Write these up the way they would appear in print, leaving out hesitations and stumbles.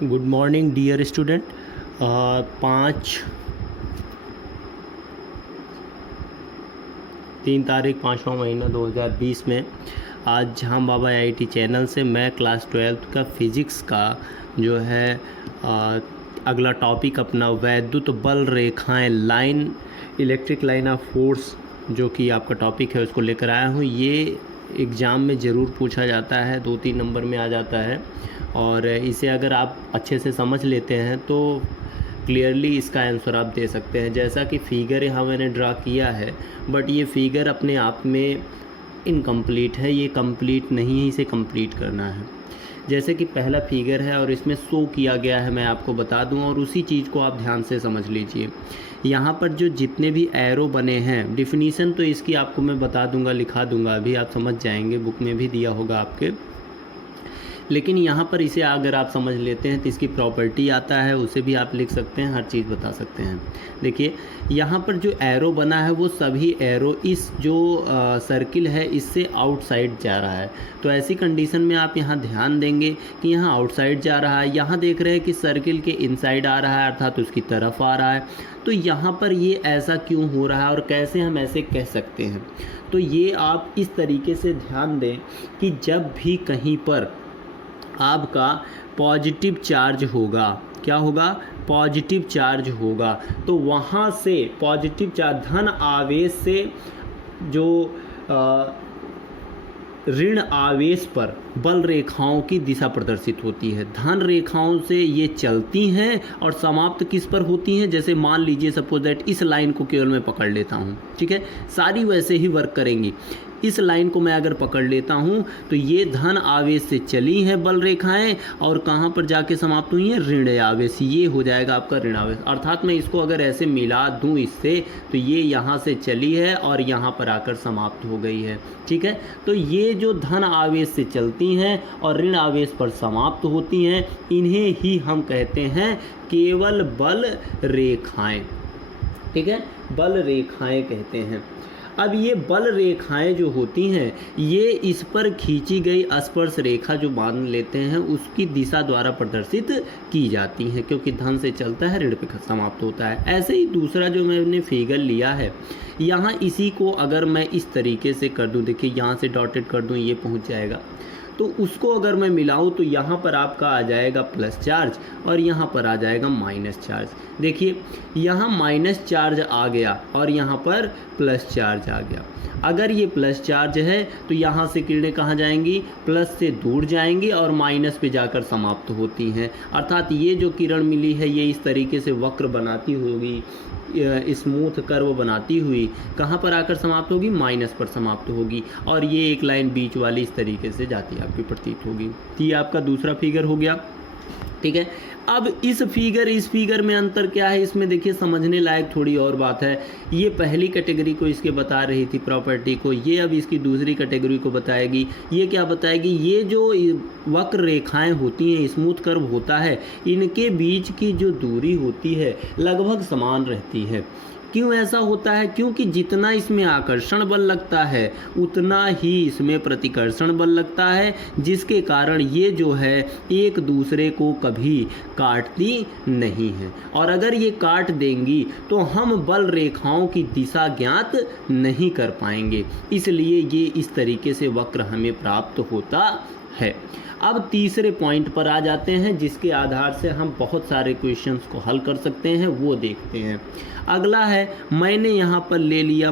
Good morning dear student. 3 तारीख 5वां महीना 2020 में आज हम बाबा आईआईटी चैनल से मैं क्लास 12th का फिज़िक्स का जो है अगला टॉपिक अपना वैद्युत बल रेखाएं line electric line of force जो कि आपका टॉपिक है उसको लेकर आया हूँ। ये एग्ज़ाम में ज़रूर पूछा जाता है, 2-3 नंबर में आ जाता है और इसे अगर आप अच्छे से समझ लेते हैं तो क्लियरली इसका आंसर आप दे सकते हैं। जैसा कि फ़िगर यहाँ मैंने ड्रा किया है, बट ये फ़िगर अपने आप में इनकम्प्लीट है, ये कंप्लीट नहीं है, इसे कंप्लीट करना है। जैसे कि पहला फिगर है और इसमें शो किया गया है, मैं आपको बता दूं और उसी चीज़ को आप ध्यान से समझ लीजिए। यहाँ पर जो जितने भी एरो बने हैं, डिफिनीशन तो इसकी आपको मैं बता दूंगा, लिखा दूंगा, अभी आप समझ जाएंगे, बुक में भी दिया होगा आपके। लेकिन यहाँ पर इसे अगर आप समझ लेते हैं तो इसकी प्रॉपर्टी आता है, उसे भी आप लिख सकते हैं, हर चीज़ बता सकते हैं। देखिए यहाँ पर जो एरो बना है वो सभी एरो इस जो सर्किल है इससे आउटसाइड जा रहा है। तो ऐसी कंडीशन में आप यहाँ ध्यान देंगे कि यहाँ आउटसाइड जा रहा है, यहाँ देख रहे हैं कि सर्किल के इनसाइड आ रहा है अर्थात उसकी तरफ आ रहा है। तो यहाँ पर ये ऐसा क्यों हो रहा है और कैसे हम ऐसे कह सकते हैं, तो ये आप इस तरीके से ध्यान दें कि जब भी कहीं पर आपका पॉजिटिव चार्ज होगा, क्या होगा, पॉजिटिव चार्ज होगा, तो वहाँ से पॉजिटिव चार्ज धन आवेश से जो ऋण आवेश पर बल रेखाओं की दिशा प्रदर्शित होती है। धन रेखाओं से ये चलती हैं और समाप्त किस पर होती हैं, जैसे मान लीजिए सपोज दैट इस लाइन को केवल मैं पकड़ लेता हूँ, ठीक है, सारी वैसे ही वर्क करेंगी। इस लाइन को मैं अगर पकड़ लेता हूँ तो ये धन आवेश से चली हैं बल रेखाएं और कहाँ पर जाके समाप्त हुई हैं, ऋण आवेश, ये हो जाएगा आपका ऋण आवेश। अर्थात मैं इसको अगर ऐसे मिला दूँ इससे तो ये यहाँ से चली है और यहाँ पर आकर समाप्त हो गई है, ठीक है। तो ये जो धन आवेश से चलती हैं और ऋण आवेश पर समाप्त होती हैं, इन्हें ही हम कहते हैं केवल बल रेखाएं, ठीक है, बल रेखाएं कहते हैं। अब ये बल रेखाएं जो होती हैं ये इस पर खींची गई स्पर्श रेखा जो मान लेते हैं उसकी दिशा द्वारा प्रदर्शित की जाती हैं, क्योंकि धन से चलता है ऋण पे समाप्त होता है। ऐसे ही दूसरा जो मैंने फिगर लिया है, यहाँ इसी को अगर मैं इस तरीके से कर दूँ, देखिए यहाँ से डॉटेड कर दूँ, ये पहुँच जाएगा, तो उसको अगर मैं मिलाऊं तो यहाँ पर आपका आ जाएगा प्लस चार्ज और यहाँ पर आ जाएगा माइनस चार्ज। देखिए यहाँ माइनस चार्ज आ गया और यहाँ पर प्लस चार्ज आ गया। अगर ये प्लस चार्ज है तो यहाँ से किरणें कहाँ जाएंगी, प्लस से दूर जाएंगी और माइनस पे जाकर समाप्त होती हैं। अर्थात ये जो किरण मिली है ये इस तरीके से वक्र बनाती होगी, स्मूथ कर्व बनाती हुई कहाँ पर आकर समाप्त होगी, माइनस पर समाप्त होगी और ये एक लाइन बीच वाली इस तरीके से जाती है आपकी प्रतीत होगी। तो ये आपका दूसरा फिगर हो गया, ठीक है। अब इस फिगर में अंतर क्या है, इसमें देखिए समझने लायक थोड़ी और बात है। ये पहली कैटेगरी को इसके बता रही थी प्रॉपर्टी को, ये अब इसकी दूसरी कैटेगरी को बताएगी। ये क्या बताएगी, ये जो वक्र रेखाएं होती हैं, स्मूथ कर्व होता है, इनके बीच की जो दूरी होती है लगभग समान रहती है। क्यों ऐसा होता है, क्योंकि जितना इसमें आकर्षण बल लगता है उतना ही इसमें प्रतिकर्षण बल लगता है, जिसके कारण ये जो है एक दूसरे को कभी काटती नहीं है और अगर ये काट देंगी तो हम बल रेखाओं की दिशा ज्ञात नहीं कर पाएंगे, इसलिए ये इस तरीके से वक्र हमें प्राप्त होता है। अब तीसरे पॉइंट पर आ जाते हैं जिसके आधार से हम बहुत सारे क्वेश्चंस को हल कर सकते हैं, वो देखते हैं। अगला है, मैंने यहाँ पर ले लिया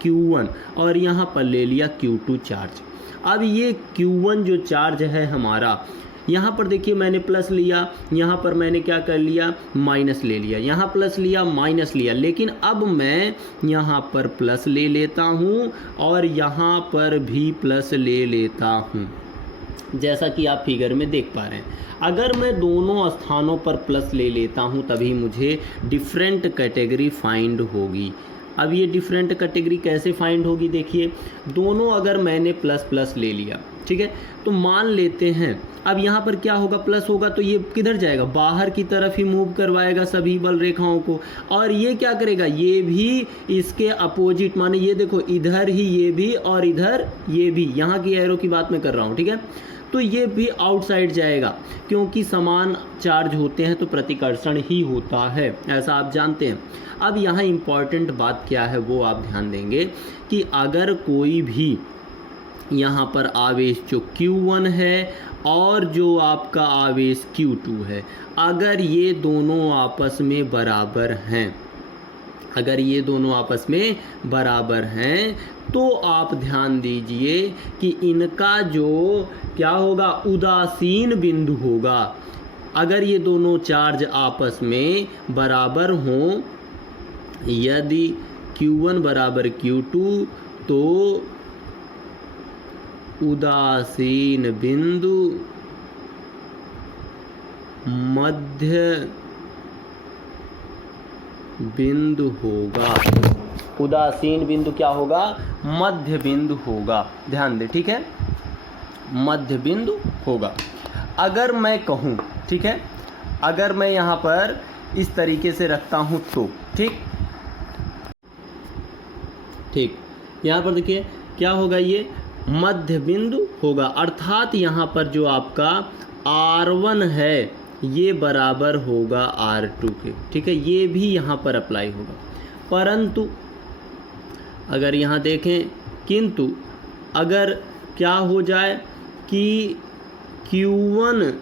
Q1 और यहाँ पर ले लिया Q2 चार्ज। अब ये Q1 जो चार्ज है हमारा, यहाँ पर देखिए मैंने प्लस लिया, यहाँ पर मैंने क्या कर लिया, माइनस ले लिया, यहाँ प्लस लिया माइनस लिया, लेकिन अब मैं यहाँ पर प्लस ले लेता हूँ और यहाँ पर भी प्लस ले लेता हूँ, जैसा कि आप फिगर में देख पा रहे हैं। अगर मैं दोनों स्थानों पर प्लस ले लेता हूं तभी मुझे डिफरेंट कैटेगरी फाइंड होगी। अब ये डिफरेंट कैटेगरी कैसे फाइंड होगी, देखिए दोनों अगर मैंने प्लस प्लस ले लिया, ठीक है, तो मान लेते हैं अब यहाँ पर क्या होगा, प्लस होगा तो ये किधर जाएगा, बाहर की तरफ ही मूव करवाएगा सभी बल रेखाओं को, और ये क्या करेगा, ये भी इसके अपोजिट, माने ये देखो इधर ही ये भी और इधर ये भी, यहाँ की एरो की बात मैं कर रहा हूँ, ठीक है। तो ये भी आउटसाइड जाएगा, क्योंकि समान चार्ज होते हैं तो प्रतिकर्षण ही होता है, ऐसा आप जानते हैं। अब यहाँ इम्पॉर्टेंट बात क्या है वो आप ध्यान देंगे कि अगर कोई भी यहाँ पर आवेश जो Q1 है और जो आपका आवेश Q2 है, अगर ये दोनों आपस में बराबर हैं, अगर ये दोनों आपस में बराबर हैं तो आप ध्यान दीजिए कि इनका जो क्या होगा, उदासीन बिंदु होगा। अगर ये दोनों चार्ज आपस में बराबर हों, यदि Q1 बराबर Q2, तो उदासीन बिंदु मध्य बिंदु होगा। उदासीन बिंदु क्या होगा, मध्य बिंदु होगा। ध्यान दे, ठीक है, मध्य बिंदु होगा। अगर मैं कहूँ, ठीक है, अगर मैं यहाँ पर इस तरीके से रखता हूँ तो ठीक, यहाँ पर देखिए क्या होगा, ये मध्य बिंदु होगा, अर्थात यहाँ पर जो आपका R1 है ये बराबर होगा R2 के, ठीक है, ये भी यहाँ पर अप्लाई होगा। परंतु अगर यहाँ देखें, किंतु अगर क्या हो जाए कि Q1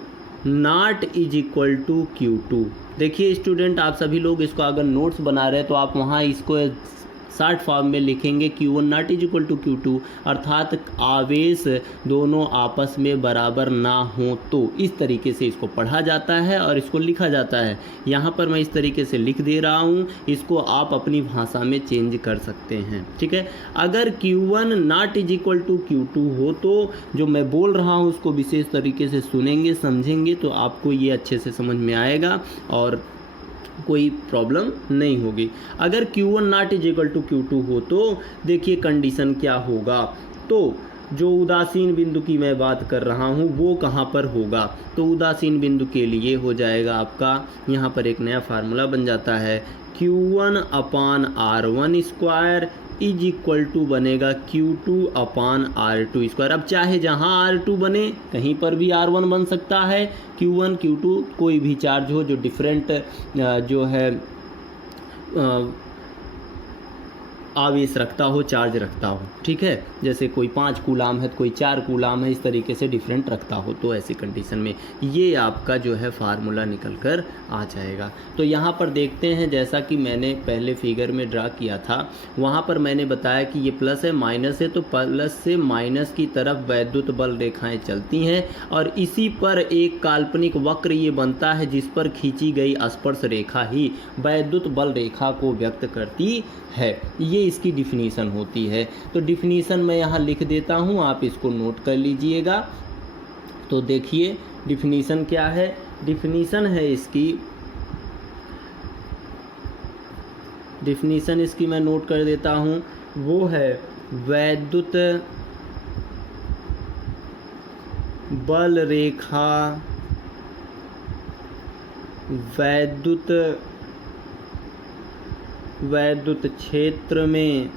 not is equal to Q2, देखिए स्टूडेंट, आप सभी लोग इसको अगर नोट्स बना रहे हैं तो आप वहाँ इसको शॉर्ट फॉर्म में लिखेंगे Q1 not is equal to Q2, अर्थात आवेश दोनों आपस में बराबर ना हो, तो इस तरीके से इसको पढ़ा जाता है और इसको लिखा जाता है। यहाँ पर मैं इस तरीके से लिख दे रहा हूँ, इसको आप अपनी भाषा में चेंज कर सकते हैं, ठीक है। अगर Q1 not is equal to Q2 हो तो जो मैं बोल रहा हूँ उसको विशेष तरीके से सुनेंगे, समझेंगे, तो आपको ये अच्छे से समझ में आएगा और कोई प्रॉब्लम नहीं होगी। अगर Q1 not is equal to Q2 हो तो देखिए कंडीशन क्या होगा, तो जो उदासीन बिंदु की मैं बात कर रहा हूँ वो कहाँ पर होगा, तो उदासीन बिंदु के लिए हो जाएगा आपका, यहाँ पर एक नया फार्मूला बन जाता है, Q1 upon R1 square is equal to बनेगा Q2 अपान R2 स्क्वायर। अब चाहे जहाँ R2 बने कहीं पर भी R1 बन सकता है, Q1 Q2 कोई भी चार्ज हो जो डिफरेंट जो है आवेश रखता हो, चार्ज रखता हो, ठीक है, जैसे कोई 5 कूलाम है तो कोई 4 कूलाम है, इस तरीके से डिफरेंट रखता हो, तो ऐसी कंडीशन में ये आपका जो है फार्मूला निकल कर आ जाएगा। तो यहाँ पर देखते हैं, जैसा कि मैंने पहले फिगर में ड्रा किया था, वहाँ पर मैंने बताया कि ये प्लस है माइनस है, तो प्लस से माइनस की तरफ वैद्युत बल रेखाएँ चलती हैं और इसी पर एक काल्पनिक वक्र ये बनता है जिस पर खींची गई स्पर्श रेखा ही वैद्युत बल रेखा को व्यक्त करती है। ये इसकी डिफिनीशन होती है। तो डिफिनीशन मैं यहाँ लिख देता हूँ, आप इसको नोट कर लीजिएगा। तो देखिए डिफिनीशन क्या है, डिफिनीशन है इसकी, डिफिनीशन इसकी मैं नोट कर देता हूँ, वो है वैद्युत बल रेखा वैद्युत क्षेत्र में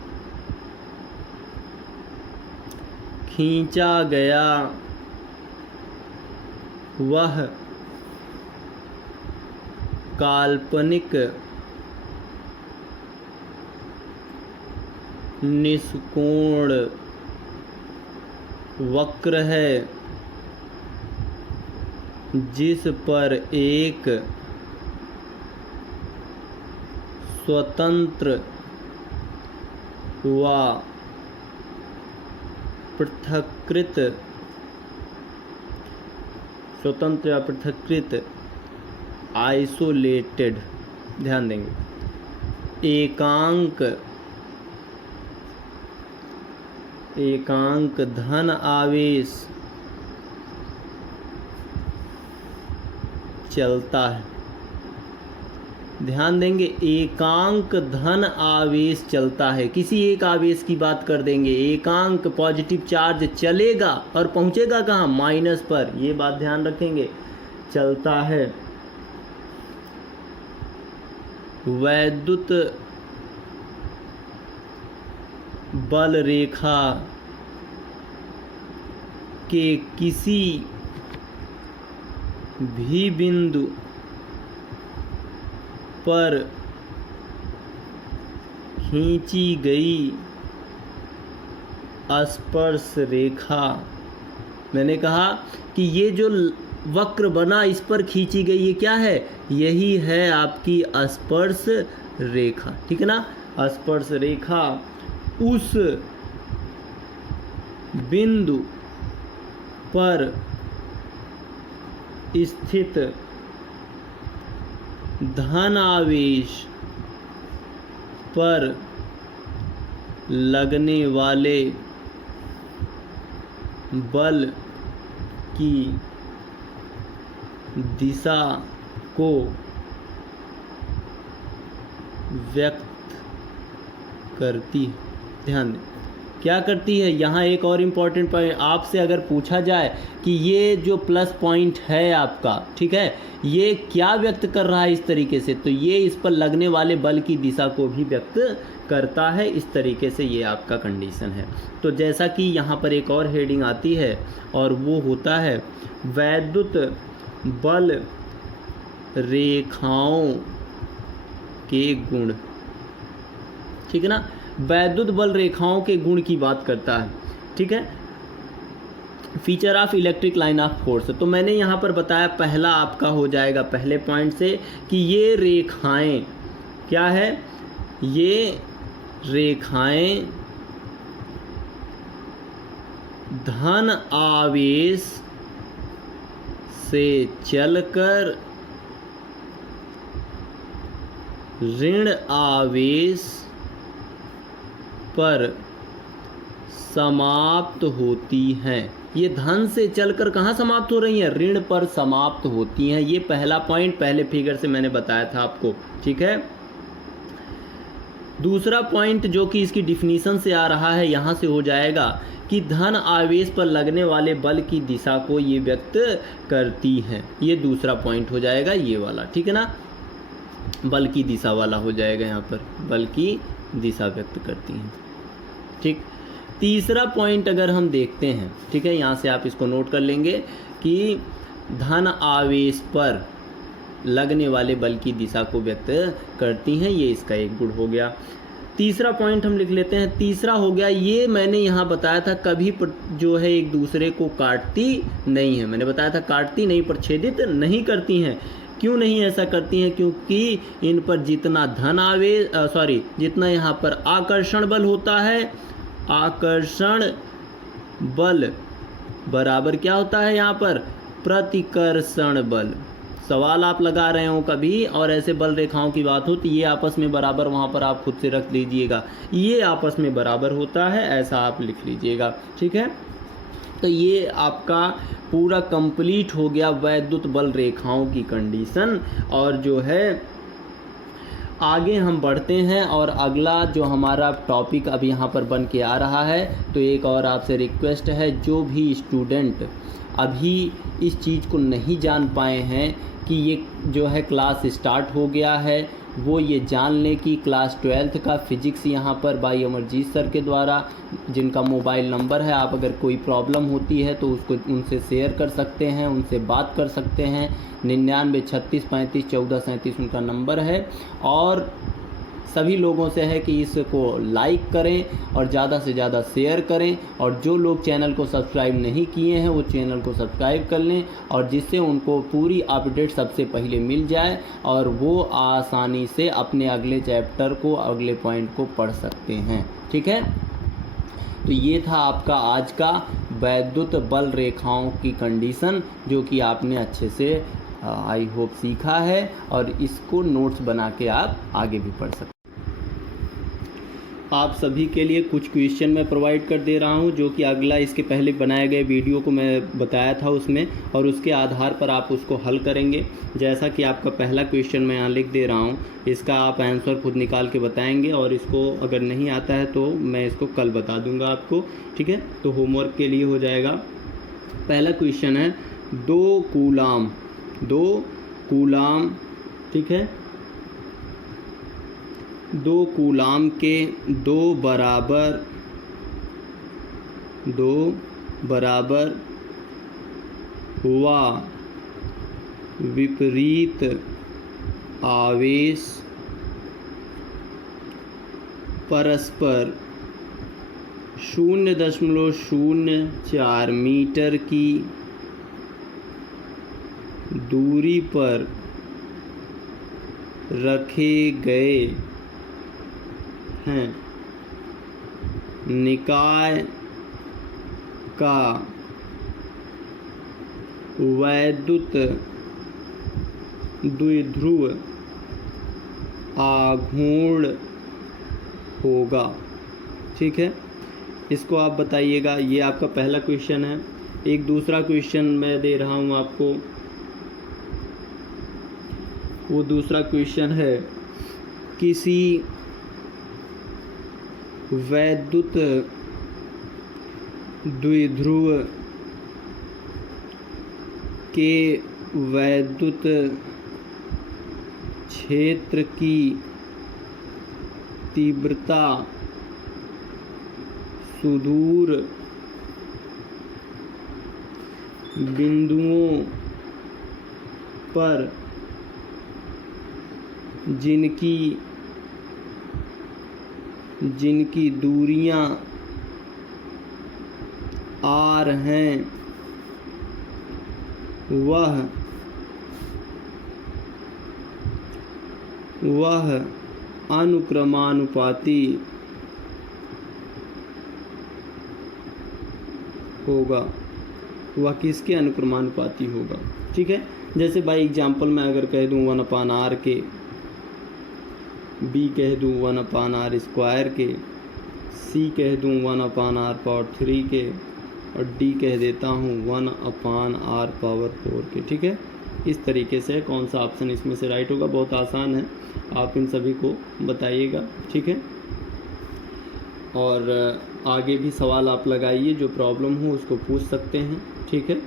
खींचा गया वह काल्पनिक निष्कोण वक्र है जिस पर एक स्वतंत्र व पृथक्कृत आइसोलेटेड, ध्यान देंगे, एकांक धन आवेश चलता है। ध्यान देंगे, एकांक धन आवेश चलता है। किसी एक आवेश की बात कर देंगे, एकांक पॉजिटिव चार्ज चलेगा और पहुंचेगा कहाँ, माइनस पर, ये बात ध्यान रखेंगे, चलता है। वैद्युत बल रेखा के किसी भी बिंदु पर खींची गई स्पर्श रेखा, मैंने कहा कि ये जो वक्र बना इस पर खींची गई ये क्या है, यही है आपकी स्पर्श रेखा, ठीक है ना। स्पर्श रेखा उस बिंदु पर स्थित धन आवेश पर लगने वाले बल की दिशा को व्यक्त करती है। ध्यान दें क्या करती है। यहाँ एक और इम्पॉर्टेंट पॉइंट आपसे अगर पूछा जाए कि ये जो प्लस पॉइंट है आपका, ठीक है, ये क्या व्यक्त कर रहा है इस तरीके से, तो ये इस पर लगने वाले बल की दिशा को भी व्यक्त करता है। इस तरीके से ये आपका कंडीशन है। तो जैसा कि यहाँ पर एक और हेडिंग आती है और वो होता है वैद्युत बल रेखाओं के गुण, ठीक है ना। वैद्युत बल रेखाओं के गुण की बात करता है, ठीक है। Feature of electric line of force, तो मैंने यहाँ पर बताया पहला आपका हो जाएगा पहले पॉइंट से कि ये रेखाएं क्या है, ये रेखाएं धन आवेश से चलकर ऋण आवेश पर समाप्त होती हैं। ये धन से चलकर कहाँ समाप्त हो रही हैं, ऋण पर समाप्त होती हैं। ये पहला पॉइंट पहले फिगर से मैंने बताया था आपको, ठीक है। दूसरा पॉइंट जो कि इसकी डिफिनीशन से आ रहा है, यहाँ से हो जाएगा कि धन आवेश पर लगने वाले बल की दिशा को ये व्यक्त करती हैं। ये दूसरा पॉइंट हो जाएगा ये वाला, ठीक है ना, बल की दिशा वाला हो जाएगा यहाँ पर, बल की दिशा व्यक्त करती हैं, ठीक। तीसरा पॉइंट अगर हम देखते हैं, ठीक है, यहाँ से आप इसको नोट कर लेंगे कि धन आवेश पर लगने वाले बल की दिशा को व्यक्त करती हैं। ये इसका एक गुण हो गया। तीसरा पॉइंट हम लिख लेते हैं। तीसरा हो गया, ये मैंने यहाँ बताया था कभी जो है एक दूसरे को काटती नहीं है। मैंने बताया था काटती नहीं, प्रच्छेदित नहीं करती हैं। क्यों नहीं ऐसा करती हैं, क्योंकि इन पर जितना धन आवेश जितना यहाँ पर आकर्षण बल होता है, आकर्षण बल बराबर क्या होता है यहाँ पर, प्रतिकर्षण बल। सवाल आप लगा रहे हो कभी और ऐसे बल रेखाओं की बात हो तो ये आपस में बराबर, वहाँ पर आप खुद से रख लीजिएगा, ये आपस में बराबर होता है, ऐसा आप लिख लीजिएगा, ठीक है। तो ये आपका पूरा कंप्लीट हो गया वैद्युत बल रेखाओं की कंडीशन। और जो है आगे हम बढ़ते हैं और अगला जो हमारा टॉपिक अब यहाँ पर बन के आ रहा है, तो एक और आपसे रिक्वेस्ट है, जो भी स्टूडेंट अभी इस चीज़ को नहीं जान पाए हैं कि ये जो है क्लास स्टार्ट हो गया है, वो ये जान लें कि क्लास 12th का फिजिक्स यहाँ पर भाई अमरजीत सर के द्वारा, जिनका मोबाइल नंबर है, आप अगर कोई प्रॉब्लम होती है तो उसको उनसे शेयर कर सकते हैं, उनसे बात कर सकते हैं। 99 36 35 14 37 उनका नंबर है। और सभी लोगों से है कि इसको लाइक करें और ज़्यादा से ज़्यादा शेयर करें, और जो लोग चैनल को सब्सक्राइब नहीं किए हैं वो चैनल को सब्सक्राइब कर लें, और जिससे उनको पूरी अपडेट सबसे पहले मिल जाए और वो आसानी से अपने अगले चैप्टर को, अगले पॉइंट को पढ़ सकते हैं, ठीक है। तो ये था आपका आज का वैद्युत बल रेखाओं की कंडीशन, जो कि आपने अच्छे से आई होप सीखा है, और इसको नोट्स बना के आप आगे भी पढ़ सकते हैं। आप सभी के लिए कुछ क्वेश्चन मैं प्रोवाइड कर दे रहा हूं, जो कि अगला इसके पहले बनाए गए वीडियो को मैं बताया था उसमें, और उसके आधार पर आप उसको हल करेंगे। जैसा कि आपका पहला क्वेश्चन मैं यहाँ लिख दे रहा हूं, इसका आप आंसर खुद निकाल के बताएंगे, और इसको अगर नहीं आता है तो मैं इसको कल बता दूंगा आपको, ठीक है। तो होमवर्क के लिए हो जाएगा। पहला क्वेश्चन है 2 कूलाम, ठीक है, 2 कूलाम के 2 बराबर व विपरीत आवेश परस्पर 0.04 मीटर की दूरी पर रखे गए हैं। निकाय का वैद्युत द्विध्रुव आघूर्ण होगा। ठीक है, इसको आप बताइएगा। ये आपका पहला क्वेश्चन है। एक दूसरा क्वेश्चन मैं दे रहा हूँ आपको। वो दूसरा क्वेश्चन है, किसी वैद्युत द्विध्रुव के वैद्युत क्षेत्र की तीव्रता सुदूर बिंदुओं पर जिनकी दूरियां आर हैं वह अनुक्रमानुपाती होगा। वह किसके अनुक्रमानुपाती होगा? ठीक है, जैसे बाई एग्जाम्पल मैं अगर कह दूं 1/r के, b कह दूं 1/r स्क्वायर के, c कह दूं 1/r पावर 3 के, और d कह देता हूँ 1/r पावर 4 के। ठीक है, इस तरीके से कौन सा ऑप्शन इसमें से राइट होगा? बहुत आसान है, आप इन सभी को बताइएगा। ठीक है, और आगे भी सवाल आप लगाइए, जो प्रॉब्लम हो उसको पूछ सकते हैं। ठीक है,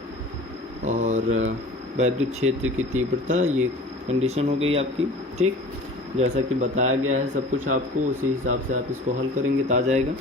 और वैद्युत क्षेत्र की तीव्रता ये कंडीशन हो गई आपकी। ठीक, जैसा कि बताया गया है सब कुछ आपको, उसी हिसाब से आप इसको हल करेंगे तो आ जाएगा।